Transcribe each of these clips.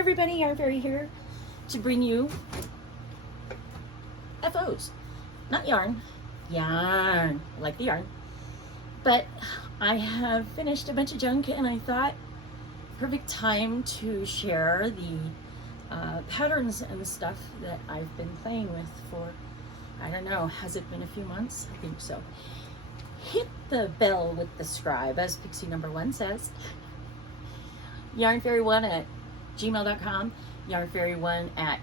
Everybody, Yarn Fairy here to bring you FOs. Not yarn, yarn, I like the yarn. But I have finished a bunch of junk and I thought perfect time to share the patterns and stuff that I've been playing with for, I don't know, has it been a few months? I think so. Hit the bell with the scribe, as Pixie number 1 says. Yarnfairy1 at gmail.com, yarnfairy1 at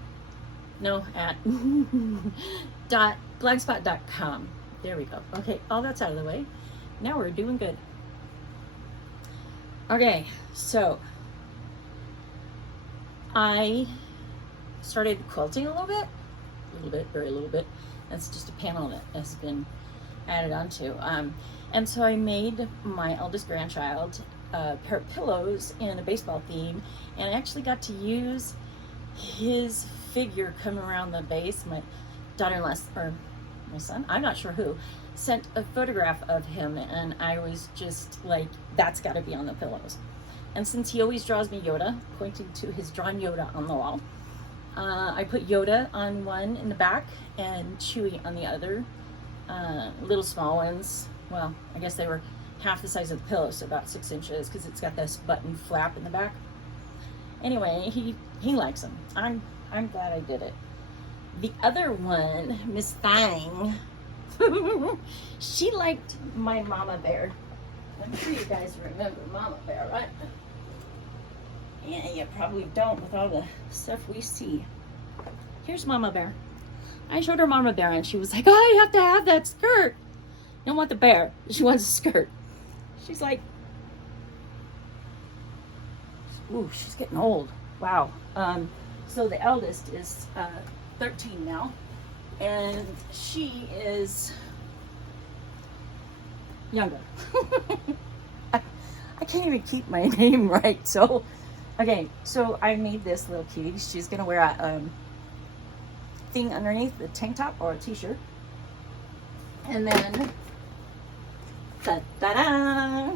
blogspot.com. There we go. Okay, all that's out of the way. Now we're doing good. Okay, so I started quilting a little bit, very little bit. That's just a panel that has been added onto. And so I made my eldest grandchild a pair of pillows in a baseball theme, and I actually got to use his figure coming around the base. My daughter-in-law, or my son, I'm not sure who, sent a photograph of him, and I was just like, that's got to be on the pillows. And since he always draws me Yoda, pointing to his drawn Yoda on the wall, I put Yoda on one in the back and Chewie on the other. Little small ones, well, I guess they were half the size of the pillow, so about 6 inches, because it's got this button flap in the back. Anyway, he likes them. I'm glad I did it. The other one, Miss Thang, she liked my mama bear. I'm sure you guys remember Mama Bear, right? Yeah, you probably don't with all the stuff we see. Here's Mama Bear. I showed her Mama Bear and she was like, oh, I have to have that skirt. Don't want the bear. She wants a skirt. She's like, ooh, she's getting old. Wow. So the eldest is 13 now, and she is younger. I can't even keep my name right. So, okay, so I made this little kitty. She's gonna wear a thing underneath the tank top or a t-shirt, and then da-da-da,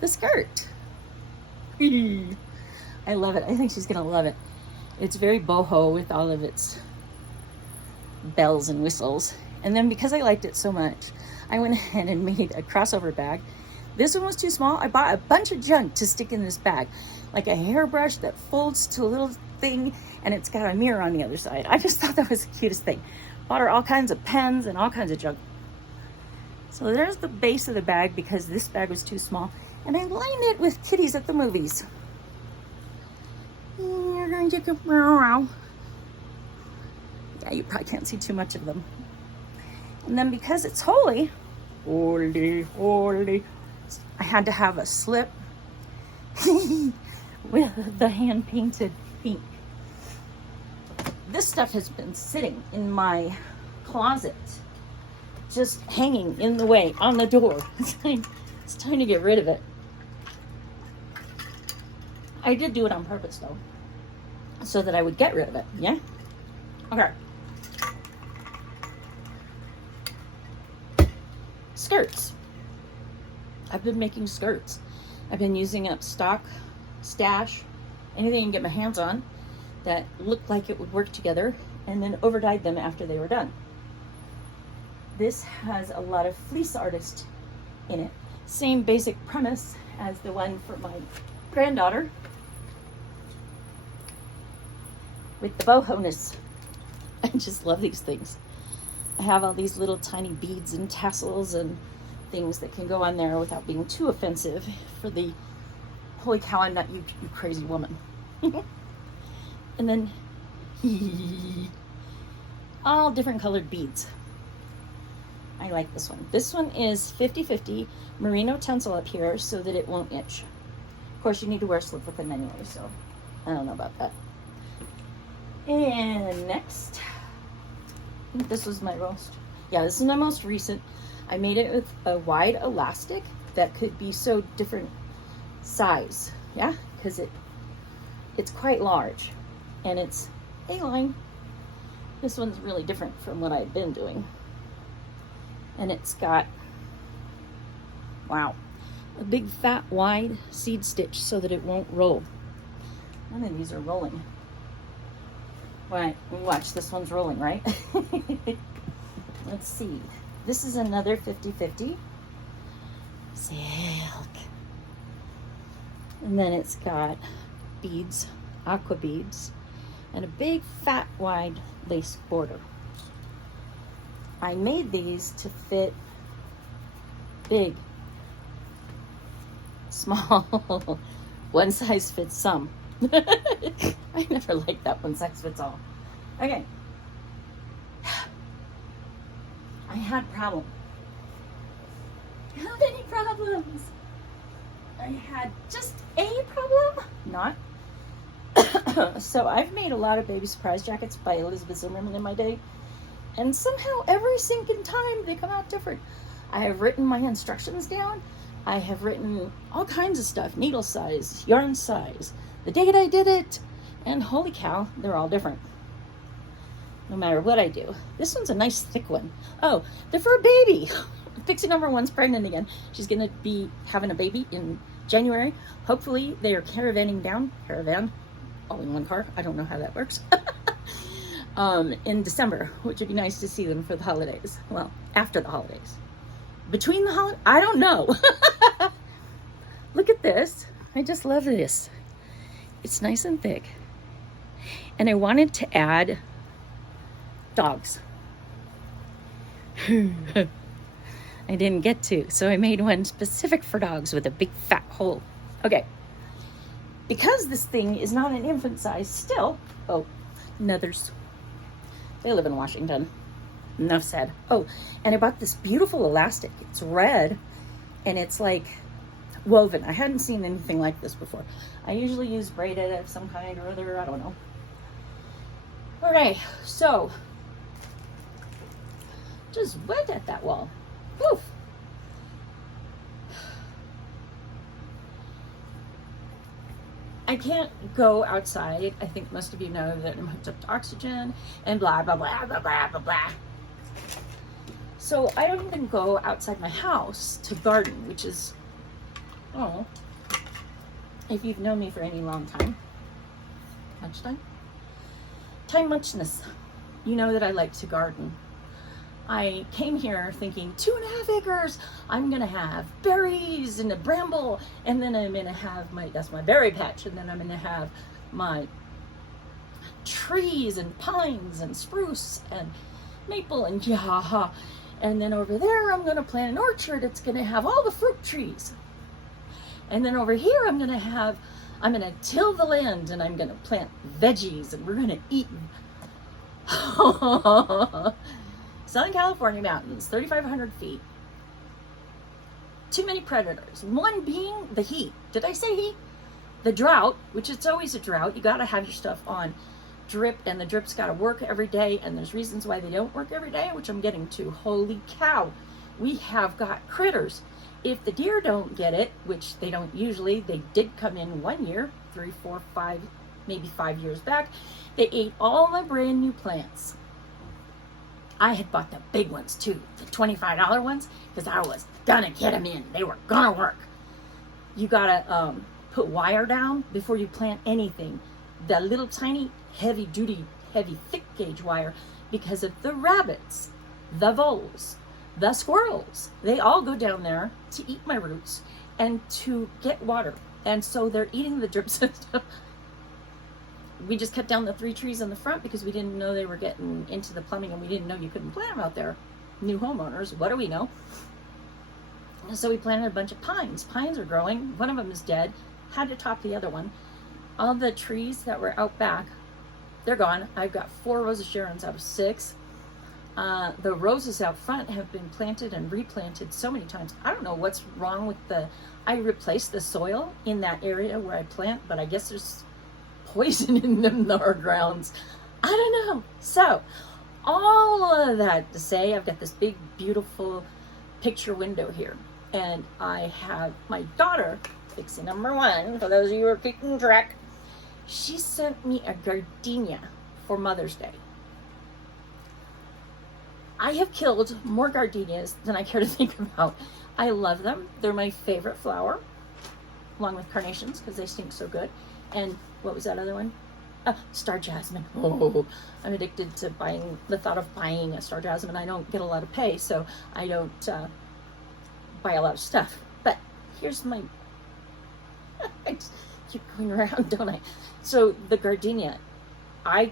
the skirt. I love it. I think she's gonna love it. It's very boho with all of its bells and whistles. And then because I liked it so much, I went ahead and made a crossover bag. This one was too small. I bought a bunch of junk to stick in this bag, like a hairbrush that folds to a little thing, and it's got a mirror on the other side. I just thought that was the cutest thing. Bought her all kinds of pens and all kinds of junk. So there's the base of the bag because this bag was too small. And I lined it with kitties at the movies. You're going to go around. Yeah, you probably can't see too much of them. And then because it's holy, I had to have a slip with the hand-painted pink. This stuff has been sitting in my closet, just hanging in the way on the door. It's time to get rid of it. I did do it on purpose though, so that I would get rid of it. Yeah? Okay. Skirts. I've been making skirts. I've been using up stock, stash, anything I can get my hands on that looked like it would work together, and then overdyed them after they were done. This has a lot of fleece artist in it. Same basic premise as the one for my granddaughter, with the boho-ness. I just love these things. I have all these little tiny beads and tassels and things that can go on there without being too offensive for the holy cow, I'm not you crazy woman. And then all different colored beads. I like this one. This one is 50-50 merino tencel up here so that it won't itch. Of course, you need to wear a slip with them anyway, so I don't know about that. And next, I think this was my this is my most recent. I made it with a wide elastic that could be so different size, yeah, because it's quite large, and it's A-line. This one's really different from what I've been doing. And it's got, wow, a big fat wide seed stitch so that it won't roll. None of these are rolling. Right, watch, this one's rolling, right? Let's see. This is another 50-50 silk. And then it's got beads, aqua beads, and a big fat wide lace border. I made these to fit big, small. One size fits some. I never liked that one size fits all. Okay. I had a problem. How many problems? I had just a problem? Not. So I've made a lot of baby surprise jackets by Elizabeth Zimmerman in my day. And somehow every single time they come out different. I have written my instructions down. I have written all kinds of stuff. Needle size, yarn size, the date I did it. And holy cow, they're all different. No matter what I do. This one's a nice thick one. Oh, they're for a baby. Pixie number 1's pregnant again. She's going to be having a baby in January. Hopefully they are caravanning down. Caravan, all in one car. I don't know how that works. In December, which would be nice to see them for the holidays. Well, after the holidays. Between the holidays? I don't know. Look at this. I just love this. It's nice and thick. And I wanted to add dogs. I didn't get to, so I made one specific for dogs with a big fat hole. Okay. Because this thing is not an infant size still. Oh, Nethers. They live in Washington. Enough said. Oh, and I bought this beautiful elastic. It's red, and it's like woven. I hadn't seen anything like this before. I usually use braided of some kind or other. I don't know. All right, so just went at that wall. Woof. I can't go outside. I think most of you know that I'm hooked up to oxygen and blah, blah, blah, blah, blah, blah, blah. So I don't even go outside my house to garden, which is, oh, if you've known me for any long time, time muchness, you know that I like to garden. I came here thinking 2.5 acres, I'm gonna have berries and a bramble, and then I'm gonna have that's my berry patch, and then I'm gonna have my trees and pines and spruce and maple and yaha. And then over there I'm gonna plant an orchard. It's gonna have all the fruit trees. And then over here I'm gonna till the land and I'm gonna plant veggies and we're gonna eat. Southern California mountains, 3,500 feet. Too many predators. One being the heat. Did I say heat? The drought, which it's always a drought. You gotta have your stuff on drip, and the drip's gotta work every day, and there's reasons why they don't work every day, which I'm getting to. Holy cow. We have got critters. If the deer don't get it, which they don't usually, they did come in one year, 3, 4, 5, maybe 5 years back. They ate all my brand new plants. I had bought the big ones too, the $25 ones, because I was gonna get them in. They were gonna work. You gotta put wire down before you plant anything. The little tiny heavy duty, heavy thick gauge wire, because of the rabbits, the voles, the squirrels. They all go down there to eat my roots and to get water. And so they're eating the drip system. We just cut down the 3 trees in the front because we didn't know they were getting into the plumbing, and we didn't know you couldn't plant them out there. New homeowners, what do we know? And so we planted a bunch of pines. Pines are growing. One of them is dead. Had to top the other one. All the trees that were out back, they're gone. I've got 4 rows of Sharons out of 6. The roses out front have been planted and replanted so many times. I don't know what's wrong with I replaced the soil in that area where I plant, but I guess there's poison in them grounds. I don't know. So all of that to say, I've got this big beautiful picture window here, and I have my daughter, Pixie number 1, for those of you who are keeping track, she sent me a gardenia for Mother's Day. I have killed more gardenias than I care to think about. I love them. They're my favorite flower, along with carnations, because they stink so good. And what was that other one? Star jasmine. Oh, I'm addicted to the thought of buying a star jasmine. I don't get a lot of pay, so I don't buy a lot of stuff. But here's my, I just keep going around, don't I? So the gardenia, I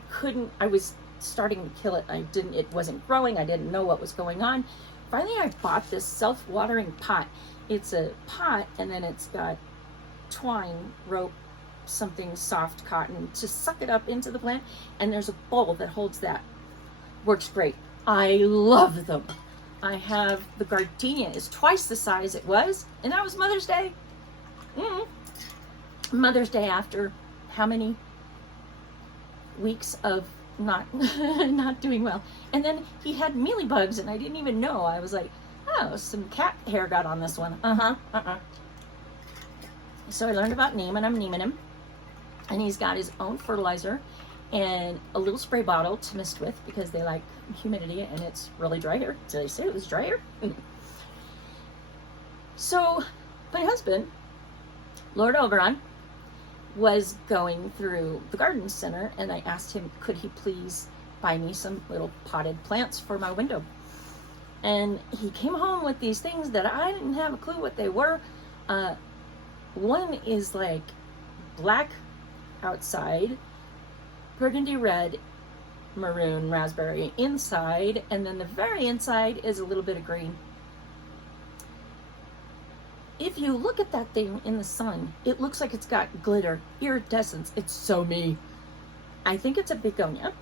was starting to kill it. It wasn't growing. I didn't know what was going on. Finally, I bought this self-watering pot. It's a pot, and then it's got twine, rope, something soft cotton to suck it up into the plant, and there's a bowl that holds that. Works great. I love them. I have the gardenia is twice the size it was, and that was Mother's Day. Mother's Day after how many weeks of not not doing well. And then he had mealybugs, and I didn't even know. I was like, oh, some cat hair got on this one. So I learned about neem, and I'm neeming him. And he's got his own fertilizer and a little spray bottle to mist with because they like humidity, and it's really dry here. Did I say it was dry here? So my husband, Lord Oberon, was going through the garden center, and I asked him, could he please buy me some little potted plants for my window? And he came home with these things that I didn't have a clue what they were. One is like black outside, burgundy red, maroon, raspberry inside, and then the very inside is a little bit of green. If you look at that thing in the sun, it looks like it's got glitter, iridescence. It's so me. I think it's a begonia.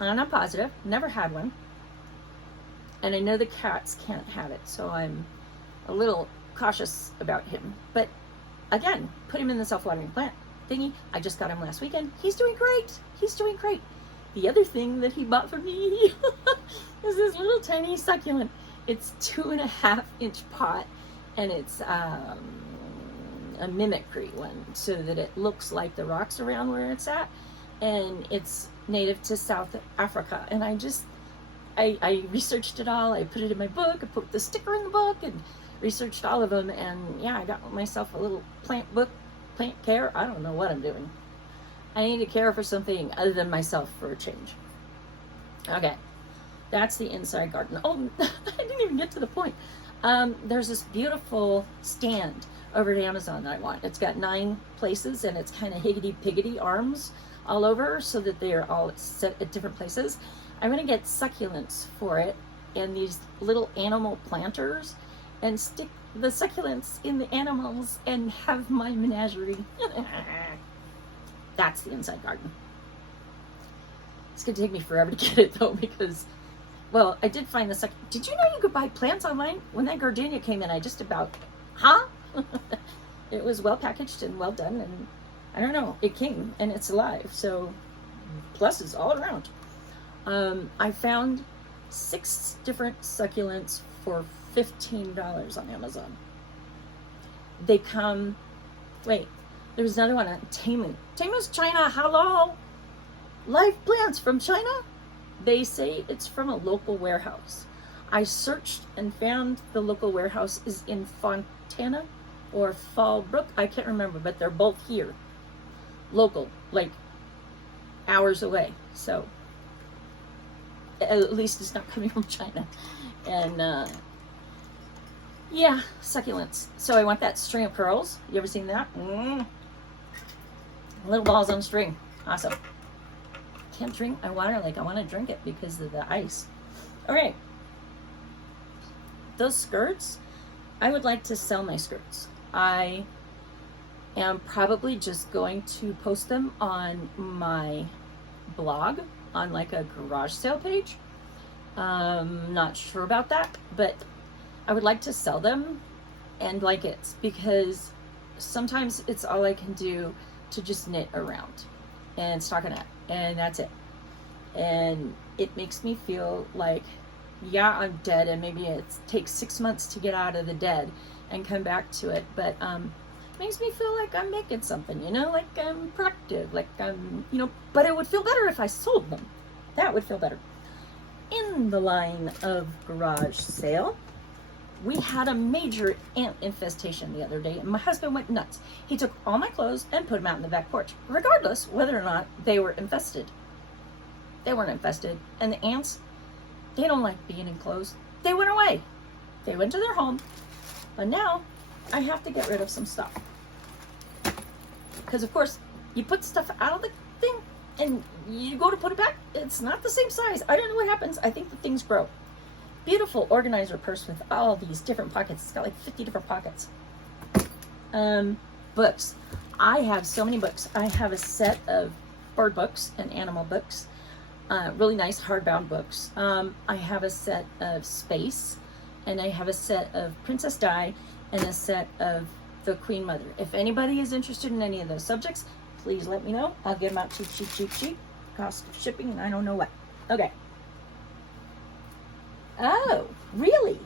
I'm not positive. Never had one. And I know the cats can't have it, so I'm a little cautious about him. But again, put him in the self-watering plant thingy. I just got him last weekend. He's doing great. He's doing great. The other thing that he bought for me is this little tiny succulent. It's 2.5-inch pot, and it's a mimicry one, so that it looks like the rocks around where it's at, and it's native to South Africa. And I researched it all. I put it in my book. I put the sticker in the book and researched all of them. And yeah, I got myself a little plant book, plant care. I don't know what I'm doing. I need to care for something other than myself for a change. Okay, that's the inside garden. Oh, I didn't even get to the point. There's this beautiful stand over at Amazon that I want. It's got 9 places, and it's kind of higgity-piggity arms all over, so that they're all set at different places. I'm going to get succulents for it, and these little animal planters, and stick the succulents in the animals and have my menagerie. That's the inside garden. It's going to take me forever to get it, though, because, well, I did find the Did you know you could buy plants online? When that gardenia came in, I just about, It was well packaged and well done, and I don't know, it came, and it's alive, so pluses all around. I found 6 different succulents for $15 on Amazon. They come, wait, there was another one on Temu. Temu's China, hello! Live plants from China? They say it's from a local warehouse. I searched and found the local warehouse is in Fontana or Fallbrook. I can't remember, but they're both here. Local, like hours away. So at least it's not coming from China. And yeah, succulents. So I want that string of pearls. You ever seen that? Little balls on string. Awesome. Can't drink my water like I want to drink it because of the ice. Okay. Those skirts, I would like to sell my skirts. I am probably just going to post them on my blog on like a garage sale page. Not sure about that, but I would like to sell them and blankets because sometimes it's all I can do to just knit around and stockinette, and that's it. And it makes me feel like, yeah, I'm dead, and maybe it takes 6 months to get out of the dead and come back to it, but it makes me feel like I'm making something, you know, like I'm productive, like I'm, you know, but it would feel better if I sold them. That would feel better. In the line of garage sale, We had a major ant infestation the other day, and my husband went nuts. He took all my clothes and put them out in the back porch, regardless whether or not they were infested. They weren't infested. And the ants, they don't like being enclosed. They went away. They went to their home. But now I have to get rid of some stuff. Because, of course, you put stuff out of the thing and you go to put it back. It's not the same size. I don't know what happens. I think the things grow. Beautiful organizer purse with all these different pockets. It's got like 50 different pockets. Books. I have so many books. I have a set of bird books and animal books. Really nice hardbound books. I have a set of space, and I have a set of Princess Di, and a set of the Queen Mother. If anybody is interested in any of those subjects, please let me know. I'll get them out cheap. Cost of shipping and I don't know what. Okay. Oh, really?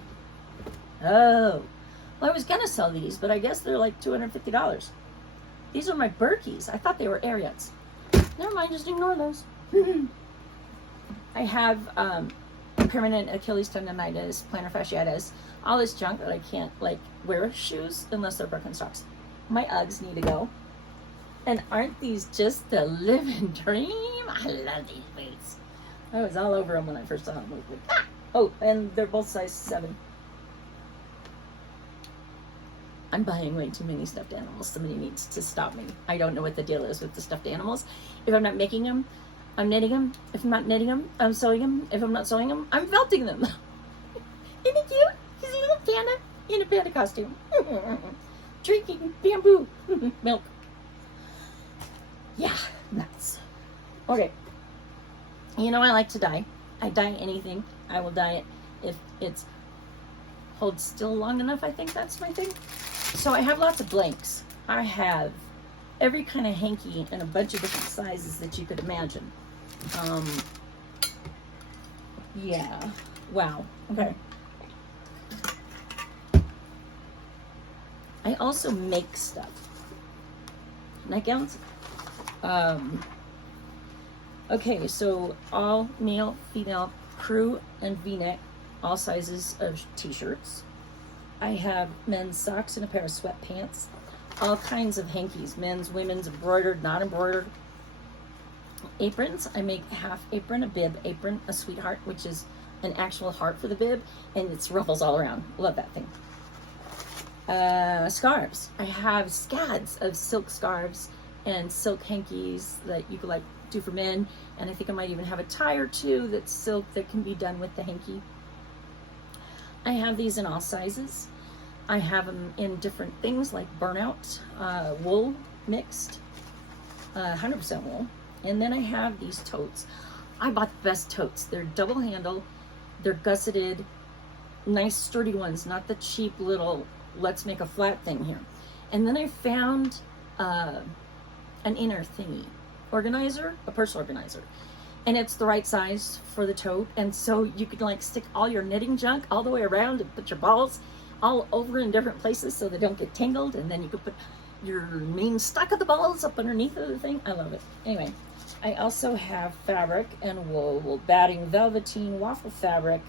Oh. Well, I was gonna sell these, but I guess they're like $250. These are my Berkeys. I thought they were Ariats. Never mind, just ignore those. I have permanent Achilles tendonitis, plantar fasciitis, all this junk that I can't like wear shoes unless they're Birkenstocks. My Uggs need to go. And aren't these just the living dream? I love these boots. I was all over them when I first saw them. Ah! Oh, and they're both size 7. I'm buying way too many stuffed animals. Somebody needs to stop me. I don't know what the deal is with the stuffed animals. If I'm not making them, I'm knitting them. If I'm not knitting them, I'm sewing them. If I'm not sewing them, I'm felting them. Isn't it cute? He's a little panda in a panda costume. Drinking bamboo milk. Yeah, nuts. Okay. You know I like to dye. I dye anything. I will dye it if it's holds still long enough. I think that's my thing. So I have lots of blanks. I have every kind of hanky in a bunch of different sizes that you could imagine. Yeah. Wow. Okay. I also make stuff. Nightgowns. Okay, so all male, female, crew, and V-neck, all sizes of t-shirts. I have men's socks and a pair of sweatpants. All kinds of hankies, men's, women's, embroidered, not embroidered. Aprons, I make half apron, a bib apron, a sweetheart, which is an actual heart for the bib, and it's ruffles all around. Love that thing. Scarves. I have scads of silk scarves and silk hankies that you could like do for men, and I think I might even have a tie or two that's silk that can be done with the hanky. I have these in all sizes. I have them in different things like burnout, wool mixed, 100% wool. And then I have these totes. I bought the best totes. They're double handle, they're gusseted, nice sturdy ones, not the cheap little let's make a flat thing here. And then I found an inner thingy organizer, a purse organizer, and it's the right size for the tote, and so you could like stick all your knitting junk all the way around and put your balls all over in different places so they don't get tangled, and then you could put your main stock of the balls up underneath of the thing. I love it. Anyway, I also have fabric and wool, batting velveteen waffle fabric,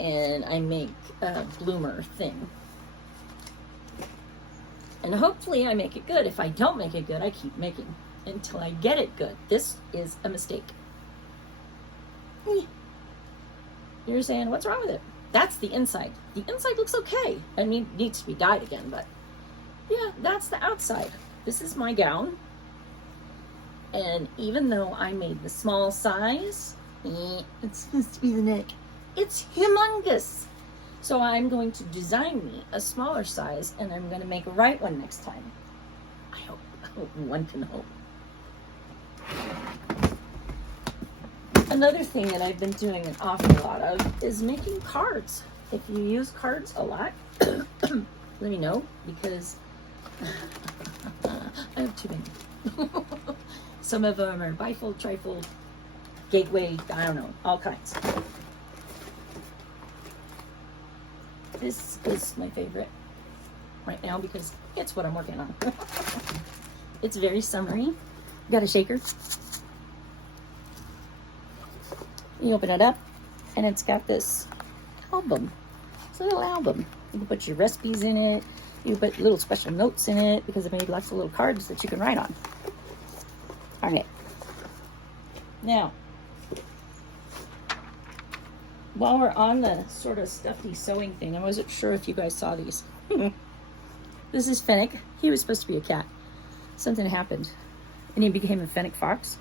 and I make a bloomer thing. And hopefully I make it good. If I don't make it good, I keep making until I get it good. This is a mistake. You're saying, what's wrong with it? That's the inside. The inside looks okay. I mean, it needs to be dyed again, but yeah, that's the outside. This is my gown. And even though I made the small size, it's supposed to be the neck. It's humongous. So I'm going to design me a smaller size, and I'm going to make a right one next time. I hope. One can hope. Another thing that I've been doing an awful lot of is making cards. If you use cards a lot, let me know, because I have too many. Some of them are bifold, trifold, gateway, I don't know, all kinds. This is my favorite right now because it's what I'm working on. It's very summery. Got a shaker. You open it up, and it's got this album. It's a little album. You can put your recipes in it. You can put little special notes in it because I made lots of little cards that you can write on. All right. Now, while we're on the sort of stuffy sewing thing, I wasn't sure if you guys saw these. This is Fennec. He was supposed to be a cat. Something happened, and he became a Fennec fox.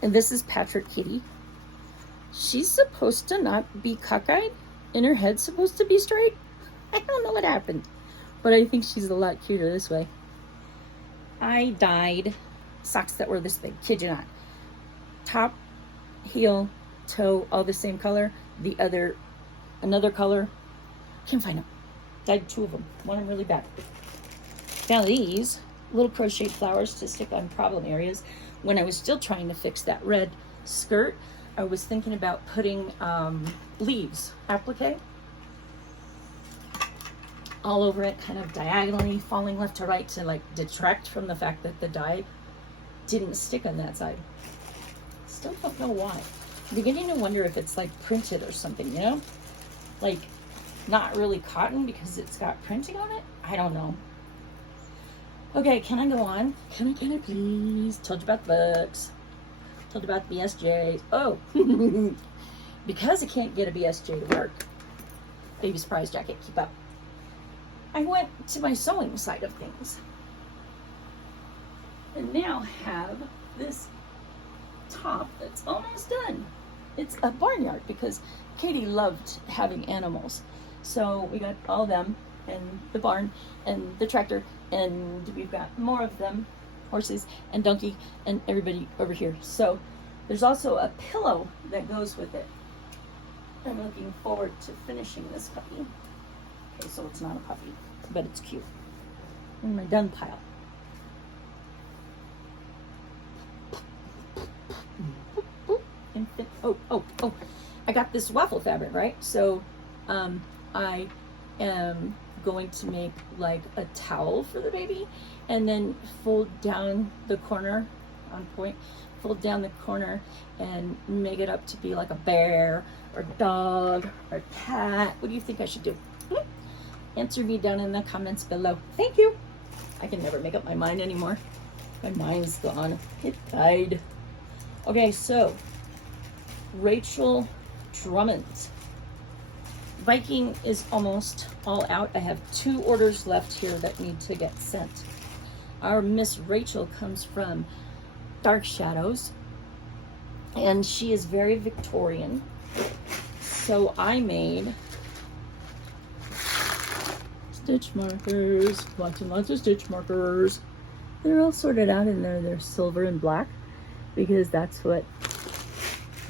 And this is Patrick Kitty. She's supposed to not be cockeyed, and her head's supposed to be straight. I don't know what happened, but I think she's a lot cuter this way. I dyed socks that were this big, kid you not. Top, heel, toe, all the same color. The other, another color. Can't find them. Dyed 2 of them. One of them really bad. Found these little crocheted flowers to stick on problem areas. When I was still trying to fix that red skirt, I was thinking about putting leaves, applique, all over it, kind of diagonally falling left to right to like detract from the fact that the dye didn't stick on that side. Still don't know why. I'm beginning to wonder if it's like printed or something, you know? Like not really cotton because it's got printing on it? I don't know. Okay, can I go on? Can I please? Told you about the books. Told you about the BSJs. Oh, because I can't get a BSJ to work. Baby surprise jacket, keep up. I went to my sewing side of things. And now have this top that's almost done. It's a barnyard because Katie loved having animals. So we got all of them and the barn and the tractor, and we've got more of them, horses and donkey and everybody over here. So there's also a pillow that goes with it. I'm looking forward to finishing this puppy. Okay, so it's not a puppy, but it's cute. In my done pile. Oh, I got this waffle fabric, right? So I am going to make like a towel for the baby and then fold down the corner on point, fold down the corner and make it up to be like a bear or dog or cat. What do you think I should do? Answer me down in the comments below. Thank you. I can never make up my mind anymore. My mind's gone. It died. Okay, so Rachel Drummond. Viking is almost all out. I have 2 orders left here that need to get sent. Our Miss Rachel comes from Dark Shadows, and she is very Victorian. So I made stitch markers, lots and lots of stitch markers. They're all sorted out in there. They're silver and black because that's what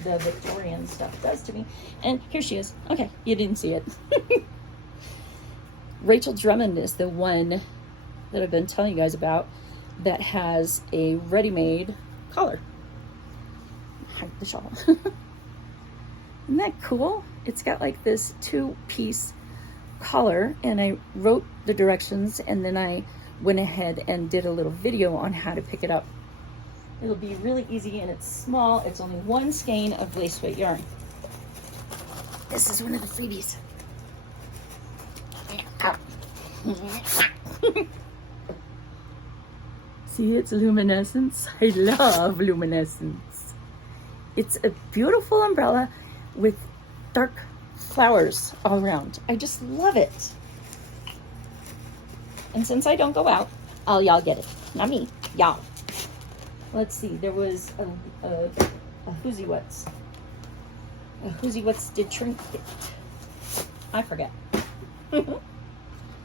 the Victorian stuff does to me. And here she is. Okay, you didn't see it. Rachel Drummond is the one that I've been telling you guys about that has a ready-made collar. Hide the shawl. Isn't that cool? It's got like this 2-piece collar, and I wrote the directions and then I went ahead and did a little video on how to pick it up. It'll be really easy, and it's small. It's only 1 skein of lace weight yarn. This is one of the freebies. See its luminescence? I love luminescence. It's a beautiful umbrella with dark flowers all around. I just love it. And since I don't go out, all y'all get it. Not me, y'all. Let's see, there was a Whoozy What's. A Whoozy What's did trinket. I forget.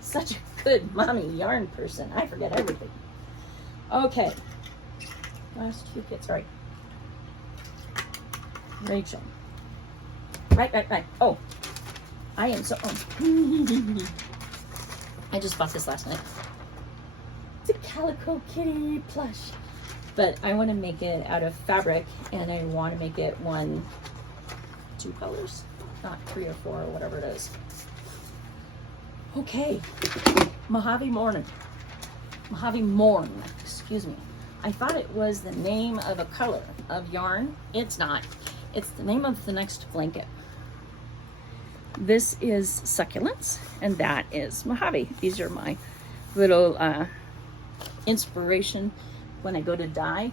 Such a good mommy yarn person. I forget everything. Okay. Last 2 kits, right. Rachel. Right. Oh. I am so... Oh. I just bought this last night. It's a Calico Kitty plush. But I want to make it out of fabric, and I want to make it 2 colors, not 3 or 4 or whatever it is. Okay, Mojave Morn, excuse me. I thought it was the name of a color of yarn. It's not. It's the name of the next blanket. this is succulents, and that is Mojave. These are my little inspiration when I go to dye.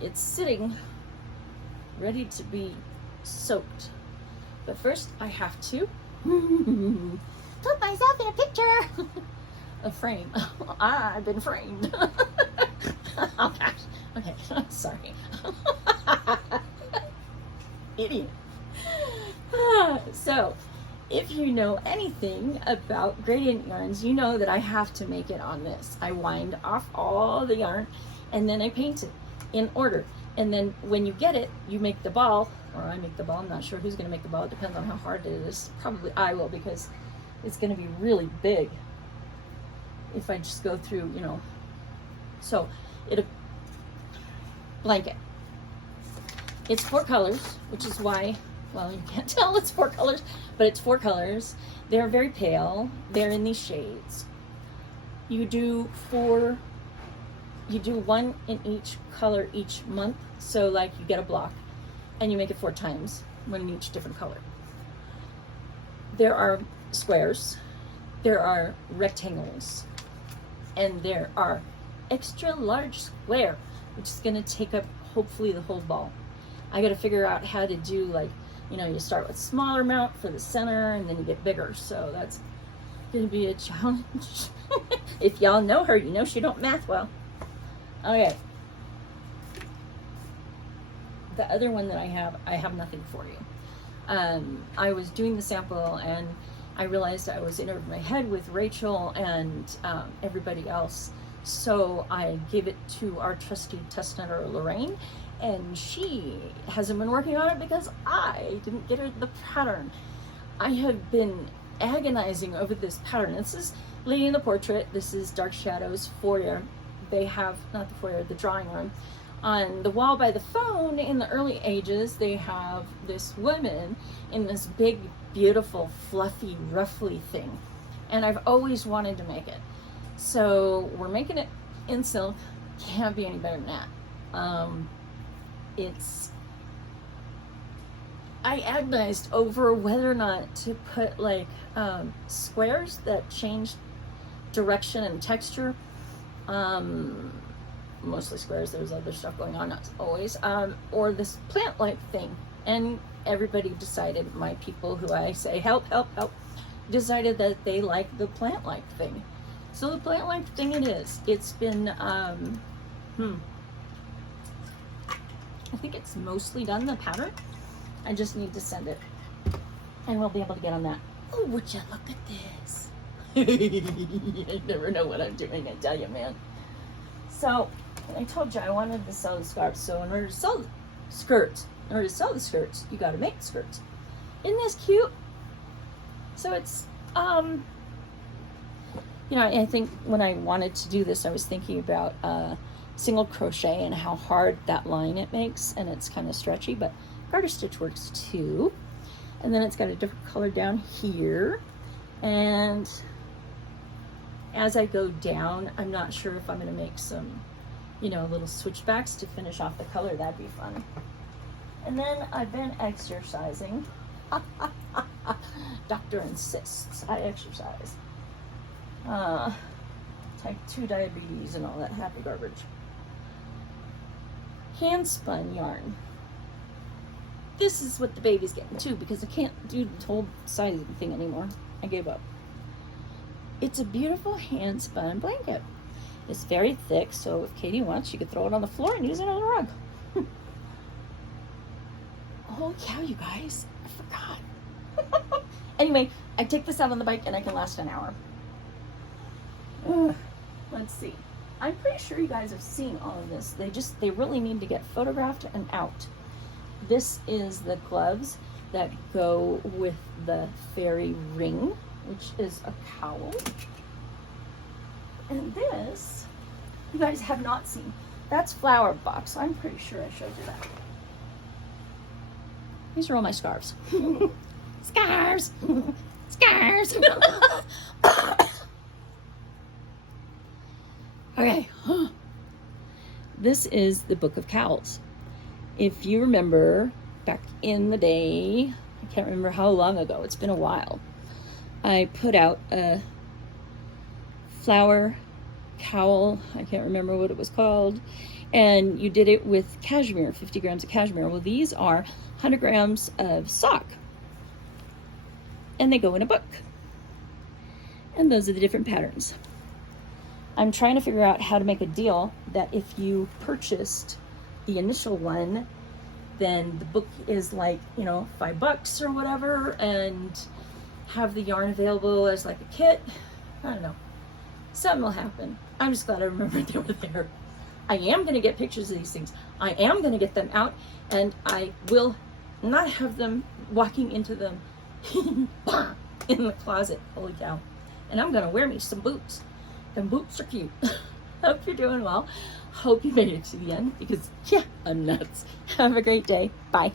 It's sitting ready to be soaked. But first I have to put myself in a picture. A frame. I've been framed. Oh gosh. Okay, sorry. Idiot. So, if you know anything about gradient yarns, you know that I have to make it on this. I wind off all the yarn and then I paint it in order. And then when you get it, you make the ball, or I make the ball. I'm not sure who's gonna make the ball. It depends on how hard it is. Probably I will, because it's gonna be really big if I just go through, you know. So, blanket. It's 4 colors, which is why, well, you can't tell it's 4 colors, but it's 4 colors. They're very pale. They're in these shades. You do 1 in each color each month. So like you get a block and you make it 4 times, 1 in each different color. There are squares, there are rectangles, and there are extra large square, which is gonna take up hopefully the whole ball. I gotta figure out how to do, like, you know, you start with smaller amount for the center and then you get bigger. So that's gonna be a challenge. If y'all know her, you know she don't math well. Okay. The other one that I have nothing for you. I was doing the sample and I realized I was in over my head with Rachel and everybody else. So I gave it to our trusty test netter, Lorraine, and she hasn't been working on it because I didn't get her the pattern. I have been agonizing over this pattern. This is Lady in the Portrait. This is Dark Shadows Foyer. They have, not the foyer, the drawing room. On the wall by the phone in the early ages, they have this woman in this big, beautiful, fluffy, ruffly thing. And I've always wanted to make it. So we're making it in silk. Can't be any better than that. I agonized over whether or not to put like squares that change direction and texture. Mostly squares, there's other stuff going on, not always, or this plant-like thing. And everybody decided, my people who I say help, decided that they like the plant-like thing. So the plant-like thing it is. It's been, I think it's mostly done, the pattern. I just need to send it. And we'll be able to get on that. Oh, would you look at this? I never know what I'm doing, I tell you, man. So, I told you I wanted to sell the scarves. So in order to sell the skirts, you got to make the skirts. Isn't this cute? So it's, you know, I think when I wanted to do this, I was thinking about single crochet and how hard that line it makes, and it's kind of stretchy, but garter stitch works too. And then it's got a different color down here, and as I go down, I'm not sure if I'm going to make some, you know, little switchbacks to finish off the color. That'd be fun. And then I've been exercising. Doctor insists I exercise. Type 2 diabetes and all that happy garbage. Hand spun yarn. This is what the baby's getting too, because I can't do the whole sizing thing anymore. I gave up. It's a beautiful hand spun blanket. It's very thick, so if Katie wants, she could throw it on the floor and use it as a rug. Oh yeah, you guys, I forgot. Anyway, I take this out on the bike and I can last an hour. Let's see. I'm pretty sure you guys have seen all of this. They really need to get photographed and out. This is the gloves that go with the fairy ring, which is a cowl. And this, you guys have not seen. That's Flower Box. I'm pretty sure I showed you that. These are all my scarves. Scarves! Scarves! Okay. This is the Book of MKALs. If you remember, back in the day, I can't remember how long ago, it's been a while. I put out a flower cowl, I can't remember what it was called, and you did it with cashmere, 50 grams of cashmere. Well, these are 100 grams of sock, and they go in a book. And those are the different patterns. I'm trying to figure out how to make a deal that if you purchased the initial one, then the book is like, you know, $5 or whatever, and have the yarn available as like a kit. I don't know. Something will happen. I'm just glad I remembered they were there. I am going to get pictures of these things. I am going to get them out, and I will not have them walking into them in the closet. Holy cow. And I'm going to wear me some boots. Them boots are cute. Hope you're doing well. Hope you made it to the end, because yeah, I'm nuts. Have a great day. Bye.